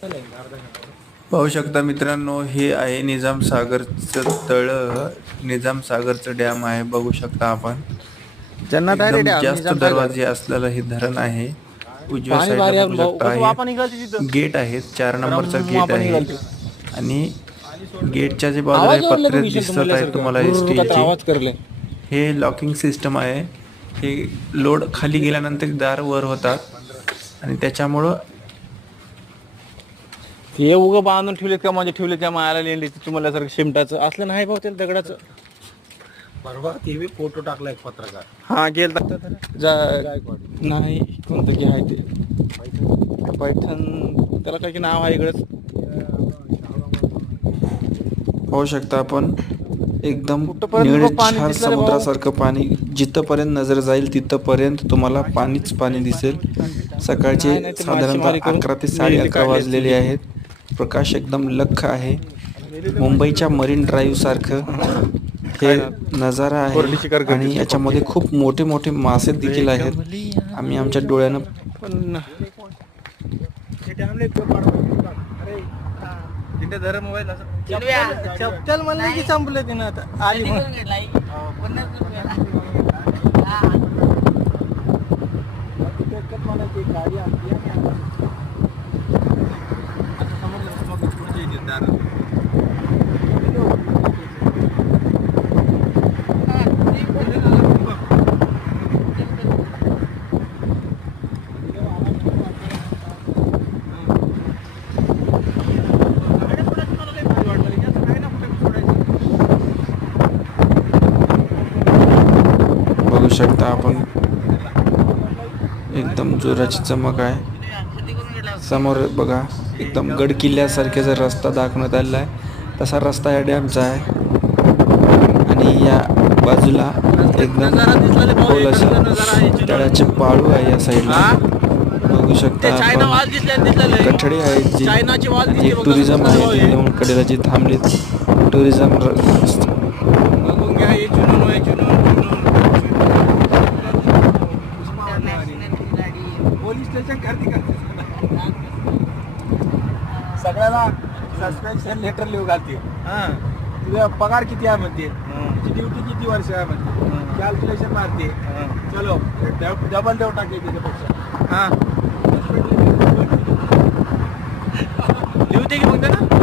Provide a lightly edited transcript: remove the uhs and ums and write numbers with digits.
पाहू शकता मित्रांनो, हे आहे निजाम सागरचं तळ. निजाम सागरचं डॅम आहे, बघू शकता आपण. जन्नत आहे रे एकदम डॅम जास्त निजाम सागर. दरवाजे असलेलं हे धरण आहे. उजव्या पाणी साईडला भारी बघू आहे भाऊ, शकता कसं हे वापा निघालते तिथं. गेट आहे, 4 नंबरचा ब्रह्मा गेट पण आहे. निघालते. आणि गेटच्या जे बाजूला आवाज हे ओरले पत्रे विशाल दिसत आहेत तुम्हाला स्टीलचे, आवाज करले. हे लॉकिंग सिस्टम आहे. हे लोड खाली गेल्यानंतर दार वर होतात आणि त्याच्यामुळं हे उगं बांधून ठेवलेत का म्हणजे ठेवले त्या मायाला लेंडी तुम्हाला सारखं शिमटाचं असलं नाही भाऊ त्याला दगडाचं. परवा टीव्ही फोटो टाकला एक पत्रकार. हा गेल नाही कोणतं की आहे ते पैठण त्याला काही नाव आहे इकडंच. पाहू शकता आपण एकदम कुठपर्यंत निळछार पाणी दिसलं रे भाऊ? समुद्रासारखं पाणी. जिथपर्यंत नजर जाईल तिथपर्यंत तुम्हाला पाणीच पाणी दिसेल. सकाळचे नाही, ते साधारणतः मासेमारी करून 11 ते मेली 11:30 काढली वाजलेले आहेत. प्रकाश एकदम लख्ख आहे. मुंबईच्या मरीन ड्राईव्ह सारखं हे नजारा कोरडी आहे. शिकार करते आणि याच्यामध्ये खूप मोठे मोठे मासे देखील आहेत. आम्ही आमच्या डोळ्यानं पण चप्पल म्हणलं की संपलं तिनं आता आली बघू शकता आपण. एकदम जोराची चमक आहे. समोर बघा एकदम गड किल्ल्यासारखे जर रस्ता दाखवण्यात आलेला आहे तसा रस्ता या डॅमचा आहे. आणि या बाजूला एकदम खोल असं तळ्याचे पाळू आहे. या साईडला बघू शकता आपण. कठडे आहेत जी आणि एक टुरिझम आहे तिथे जाऊन कडेला जी थांबलीत टुरिझम. पोलीस स्टेशन सगळ्याला सस्पेन्शन लेटर लिहू घालते. तुझा पगार किती आहे म्हणते, तुझी ड्युटी किती वर्ष आहे म्हणते, कॅल्क्युलेशन मारते. चलो डबल देव टाकले त्याच्यापेक्षा. लिहते की मग ना